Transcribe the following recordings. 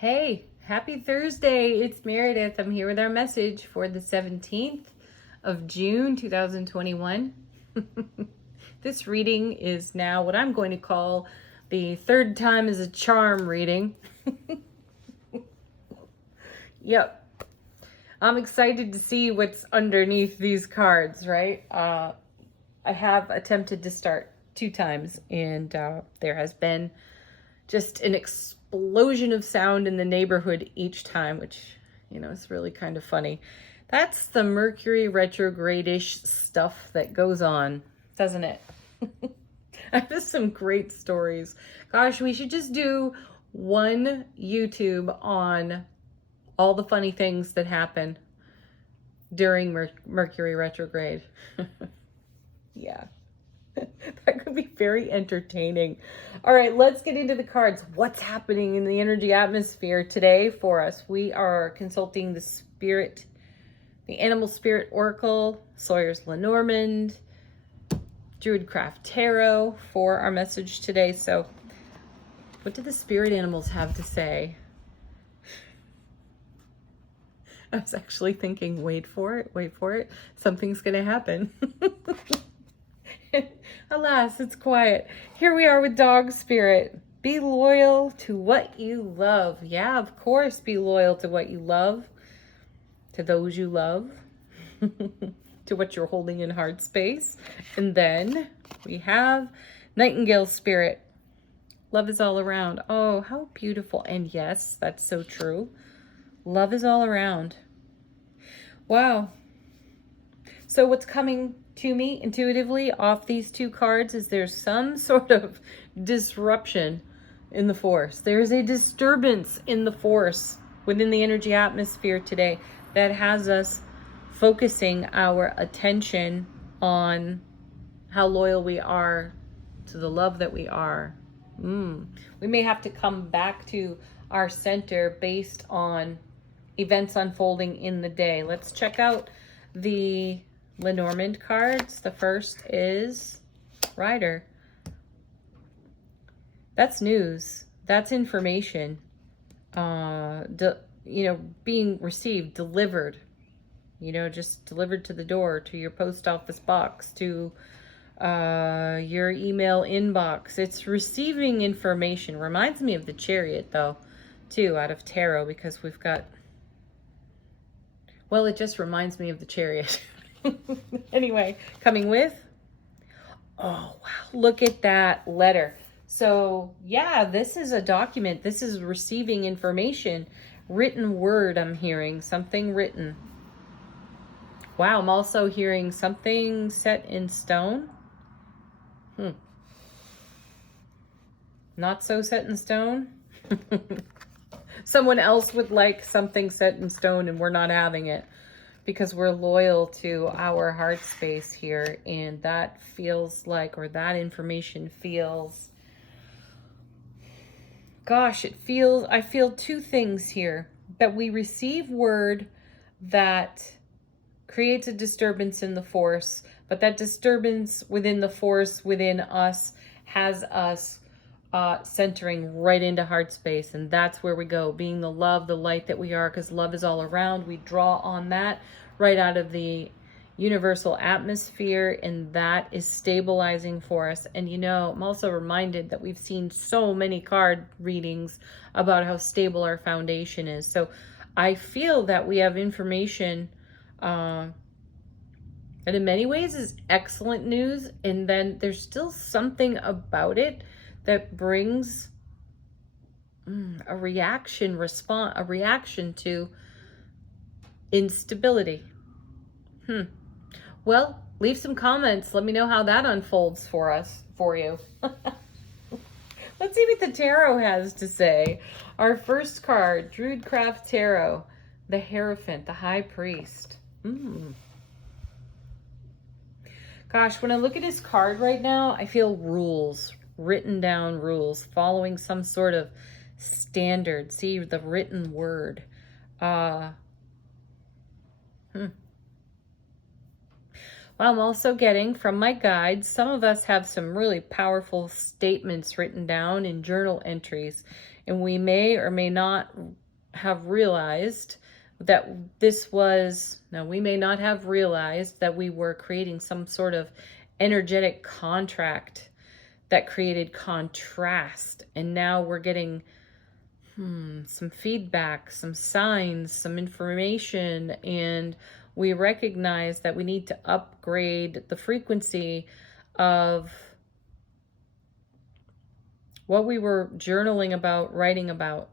Hey, happy Thursday. It's Meredith. I'm here with our message for the 17th of June, 2021. This reading is now what I'm going to call the third time is a charm reading. Yep. I'm excited to see what's underneath these cards, right? I have attempted to start 2 times, and there has been just an explosion of sound in the neighborhood each time, which, is really kind of funny. That's the Mercury retrograde-ish stuff that goes on, doesn't it? I have some great stories. Gosh, we should just do one YouTube on all the funny things that happen during Mercury retrograde. Yeah. That could be very entertaining. All right, let's get into the cards. What's happening in the energy atmosphere today for us? We are consulting the Animal Spirit Oracle, Sawyer's Lenormand, Druidcraft Tarot for our message today. So what do the spirit animals have to say? I was actually thinking, wait for it. Something's going to happen. Alas, it's quiet. Here we are with Dog Spirit. Be loyal to what you love. Yeah, of course, be loyal to what you love, to those you love, to what you're holding in heart space. And then we have Nightingale Spirit. Love is all around. Oh, how beautiful. And yes, that's so true. Love is all around. Wow. So what's coming to me intuitively off these two cards is there's some sort of disruption in the force. There's a disturbance in the force within the energy atmosphere today that has us focusing our attention on how loyal we are to the love that we are. We may have to come back to our center based on events unfolding in the day. Let's check out the Lenormand cards. The first is Rider. That's news. That's information. Being received, delivered. Just delivered to the door, to your post office box, to your email inbox. It's receiving information. Reminds me of the Chariot, though, too, out of Tarot, because we've got... Well, it just reminds me of the Chariot. Anyway, coming with, oh wow, look at that letter. So yeah, this is a document. This is receiving information. Written word, I'm hearing something written. Wow, I'm also hearing something set in stone. Not so set in stone. Someone else would like something set in stone and we're not having it, because we're loyal to our heart space here. And that feels like, or that information feels, gosh, I feel two things here. That we receive word that creates a disturbance in the force, but that disturbance within the force within us has us centering right into heart space. And that's where we go, being the love, the light that we are, because love is all around. We draw on that right out of the universal atmosphere, and that is stabilizing for us. And I'm also reminded that we've seen so many card readings about how stable our foundation is. So I feel that we have information that in many ways is excellent news, and then there's still something about it that brings a reaction to instability. Well, leave some comments. Let me know how that unfolds for you. Let's see what the tarot has to say. Our first card, Druidcraft Tarot, the Hierophant, the High Priest. Gosh, when I look at his card right now, I feel rules, written down rules, following some sort of standard. See, the written word. Well, I'm also getting from my guides, some of us have some really powerful statements written down in journal entries, and we may or may not have realized that we may not have realized that we were creating some sort of energetic contract that created contrast. And now we're getting some feedback, some signs, some information, and we recognize that we need to upgrade the frequency of what we were journaling about, writing about.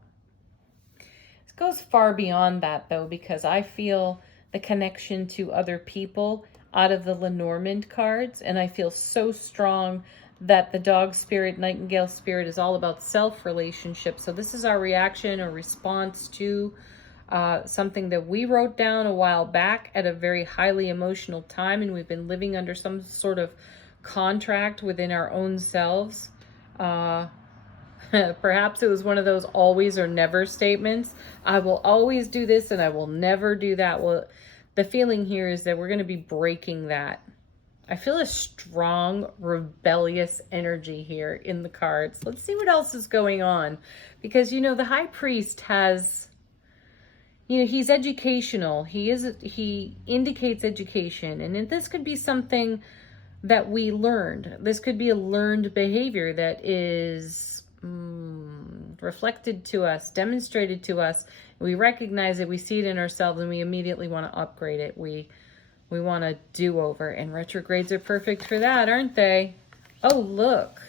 It goes far beyond that, though, because I feel the connection to other people out of the Lenormand cards, and I feel so strong that the dog spirit, nightingale spirit, is all about self-relationship. So this is our reaction or response to something that we wrote down a while back at a very highly emotional time, and we've been living under some sort of contract within our own selves. Perhaps it was one of those always or never statements. I will always do this and I will never do that. Well, the feeling here is that we're going to be breaking that. I feel a strong, rebellious energy here in the cards. Let's see what else is going on. Because, the High Priest has, he's educational. He indicates education. And this could be something that we learned. This could be a learned behavior that is reflected to us, demonstrated to us. We recognize it, we see it in ourselves, and we immediately want to upgrade it. We want a do-over, and retrogrades are perfect for that, aren't they? Oh, look.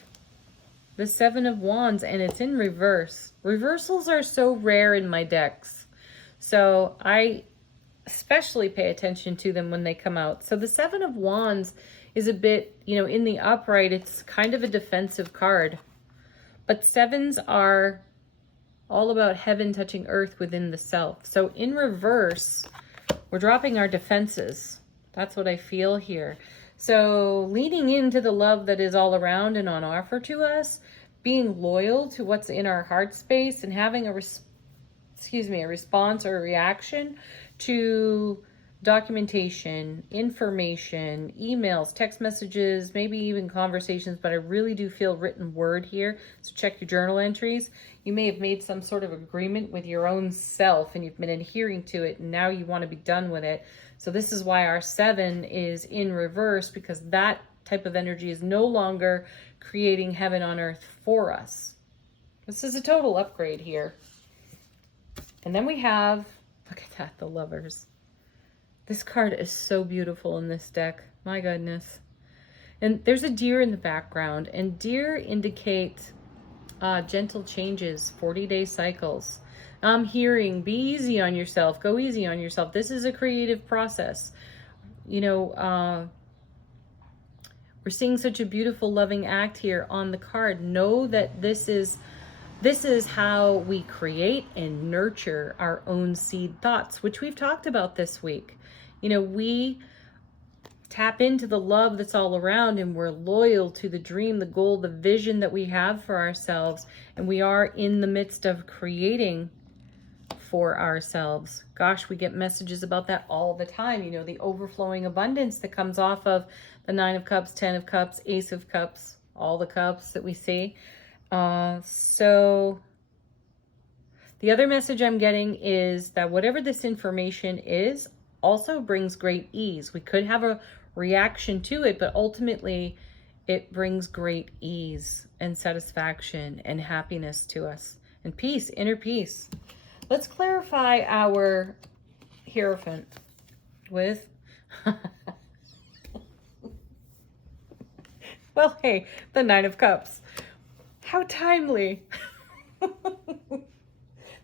The Seven of Wands, and it's in reverse. Reversals are so rare in my decks. So I especially pay attention to them when they come out. So the Seven of Wands is a bit, in the upright, it's kind of a defensive card. But sevens are all about heaven touching earth within the self. So in reverse, we're dropping our defenses. That's what I feel here. So leaning into the love that is all around and on offer to us, being loyal to what's in our heart space, and having a response or a reaction to documentation, information, emails, text messages, maybe even conversations, but I really do feel written word here. So check your journal entries. You may have made some sort of agreement with your own self and you've been adhering to it, and now you want to be done with it. So this is why our 7 is in reverse, because that type of energy is no longer creating heaven on earth for us. This is a total upgrade here. And then we have, look at that, the Lovers. This card is so beautiful in this deck. My goodness. And there's a deer in the background, and deer indicate gentle changes, 40-day cycles. I'm hearing, be easy on yourself, go easy on yourself. This is a creative process. We're seeing such a beautiful, loving act here on the card. Know that this is how we create and nurture our own seed thoughts, which we've talked about this week. We tap into the love that's all around, and we're loyal to the dream, the goal, the vision that we have for ourselves. And we are in the midst of creating for ourselves. Gosh, we get messages about that all the time. The overflowing abundance that comes off of the 9 of Cups, 10 of Cups, Ace of Cups, all the cups that we see. So the other message I'm getting is that whatever this information is also brings great ease. We could have a reaction to it, but ultimately it brings great ease and satisfaction and happiness to us, and peace, inner peace. Let's clarify our Hierophant with well, hey, the 9 of Cups. How timely.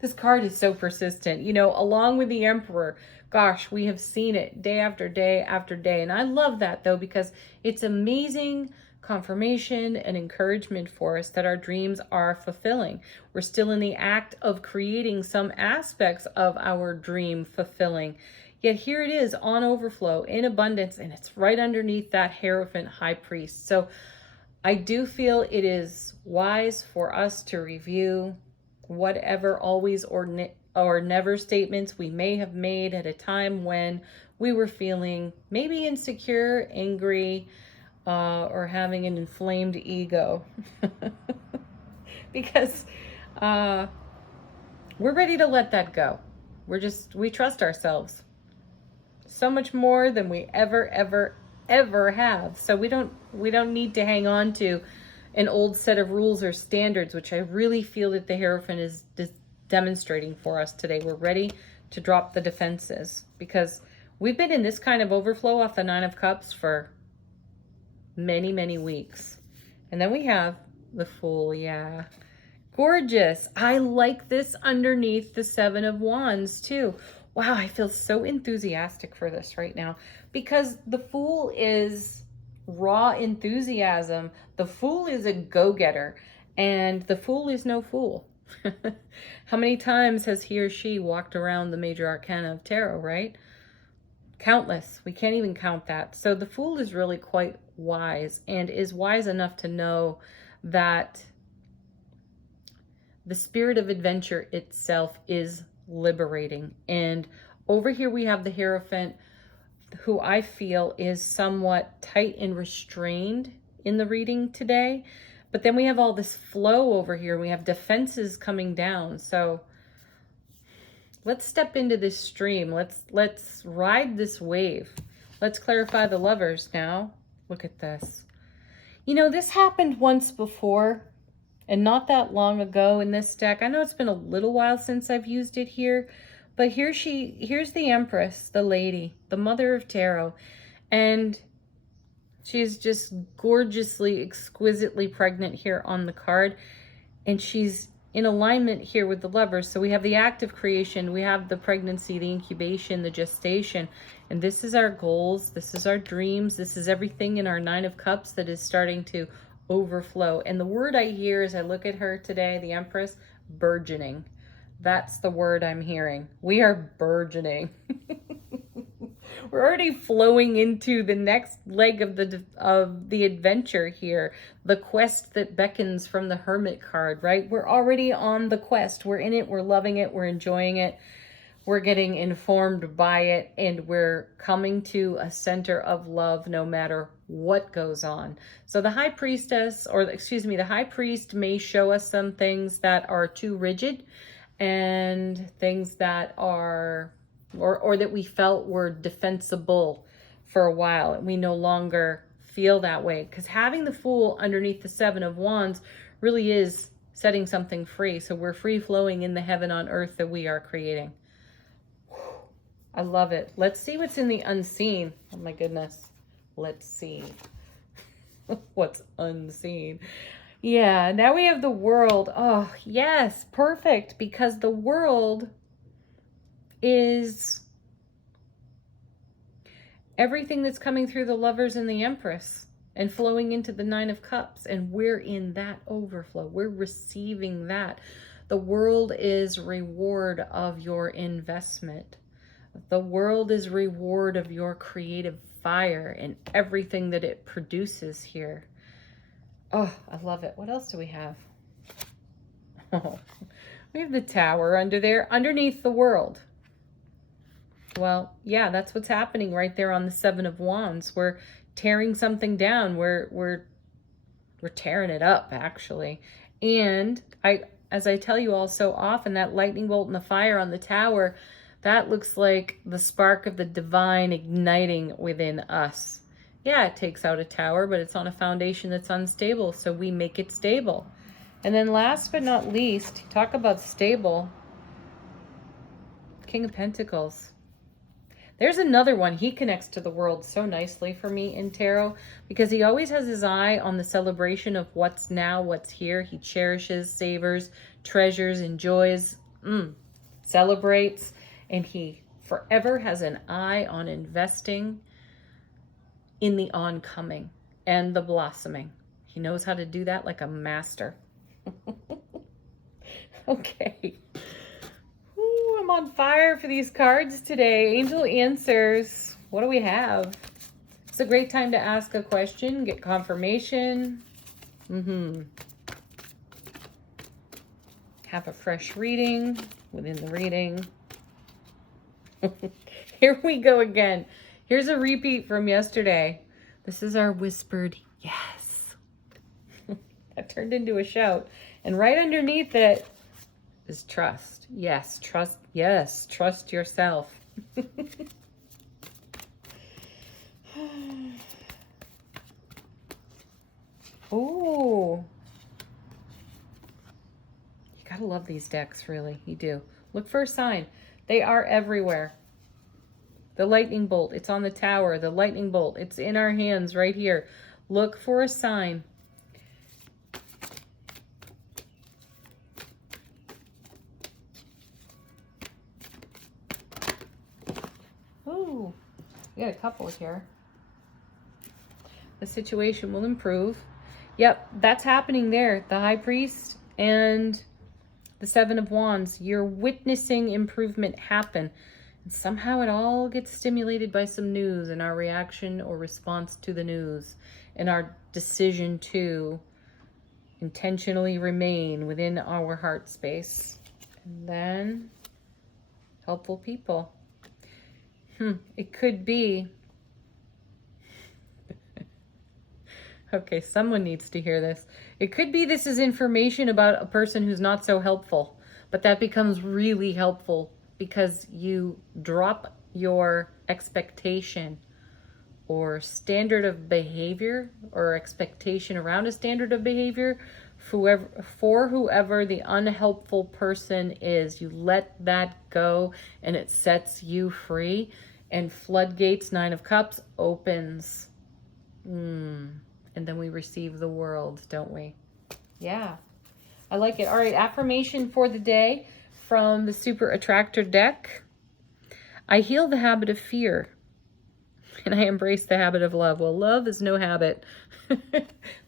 This card is so persistent, along with the Emperor. Gosh, we have seen it day after day after day. And I love that, though, because it's amazing confirmation and encouragement for us that our dreams are fulfilling. We're still in the act of creating some aspects of our dream fulfilling. Yet here it is on overflow, in abundance, and it's right underneath that Hierophant High Priest. So I do feel it is wise for us to review whatever always or never statements we may have made at a time when we were feeling maybe insecure, angry, or having an inflamed ego. Because we're ready to let that go. We trust ourselves so much more than we ever have. So we don't need to hang on to an old set of rules or standards, which I really feel that the Hierophant is demonstrating for us today. We're ready to drop the defenses because we've been in this kind of overflow off the Nine of Cups for many weeks. And then we have the Fool. Yeah. Gorgeous. I like this underneath the Seven of Wands too. Wow, I feel so enthusiastic for this right now because the Fool is raw enthusiasm. The Fool is a go-getter, and the Fool is no fool. How many times has he or she walked around the major arcana of tarot, right? Countless. We can't even count that. So the Fool is really quite wise and is wise enough to know that the spirit of adventure itself is liberating. And over here we have the Hierophant, who I feel is somewhat tight and restrained in the reading today. But then we have all this flow over here. We have defenses coming down. So let's step into this stream. Let's ride this wave. Let's clarify the Lovers now. Look at this. You know, this happened once before and not that long ago in this deck. I know it's been a little while since I've used it here, but here's the Empress, the lady, the Mother of Tarot, and she's just gorgeously, exquisitely pregnant here on the card, and she's in alignment here with the Lovers. So we have the act of creation, we have the pregnancy, the incubation, the gestation, and this is our goals, this is our dreams, this is everything in our Nine of Cups that is starting to overflow. And the word I hear as I look at her today, the Empress, burgeoning. That's the word I'm hearing. We are burgeoning. We're already flowing into the next leg of the adventure here. The quest that beckons from the Hermit card, right? We're already on the quest. We're in it. We're loving it. We're enjoying it. We're getting informed by it. And we're coming to a center of love no matter what goes on. So the High Priestess, or excuse me, the High Priest may show us some things that are too rigid and things that are or that we felt were defensible for a while, and we no longer feel that way. Because having the Fool underneath the Seven of Wands really is setting something free. So we're free flowing in the heaven on earth that we are creating. I love it. Let's see what's in the unseen. Oh my goodness. Let's see what's unseen. Yeah, now we have the World. Oh, yes, perfect. Because the World is everything that's coming through the Lovers and the Empress and flowing into the Nine of Cups. And we're in that overflow. We're receiving that. The World is reward of your investment. The World is reward of your creative fire and everything that it produces here. Oh, I love it. What else do we have? Oh, we have the Tower under there, underneath the World. Well, yeah, that's what's happening right there on the Seven of Wands. We're tearing something down. We're tearing it up, actually. And as I tell you all so often, that lightning bolt and the fire on the Tower, that looks like the spark of the divine igniting within us. Yeah, it takes out a tower, but it's on a foundation that's unstable, so we make it stable. And then last but not least, talk about stable, King of Pentacles. There's another one. He connects to the World so nicely for me in tarot because he always has his eye on the celebration of what's now, what's here. He cherishes, savors, treasures, enjoys, celebrates, and he forever has an eye on investing in the oncoming and the blossoming. He knows how to do that like a master. Okay. Ooh, I'm on fire for these cards today. Angel answers. What do we have? It's a great time to ask a question, get confirmation. Have a fresh reading within the reading. Here we go again. Here's a repeat from yesterday. This is our whispered yes. That turned into a shout. And right underneath it is trust. Yes, trust. Yes, trust yourself. Ooh. You gotta love these decks, really. You do. Look for a sign. They are everywhere. The lightning bolt, it's on the tower. The lightning bolt, it's in our hands right here. Look for a sign. Ooh, we got a couple here. The situation will improve. Yep, that's happening there. The High Priest and the Seven of Wands. You're witnessing improvement happen. And somehow it all gets stimulated by some news and our reaction or response to the news and our decision to intentionally remain within our heart space. And then helpful people. It could be. Okay, someone needs to hear this. It could be this is information about a person who's not so helpful, but that becomes really helpful because you drop your expectation or standard of behavior or expectation around a standard of behavior for whoever the unhelpful person is. You let that go and it sets you free, and floodgates, Nine of Cups, opens. And then we receive the world, don't we? Yeah, I like it. All right, affirmation for the day from the Super Attractor deck. I heal the habit of fear and I embrace the habit of love. Well, love is no habit.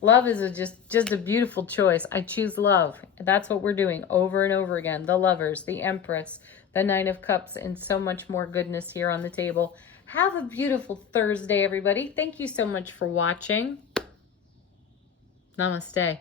Love is just a beautiful choice. I choose love. That's what we're doing over and over again. The Lovers, the Empress, the Nine of Cups, and so much more goodness here on the table. Have a beautiful Thursday, everybody. Thank you so much for watching. Namaste.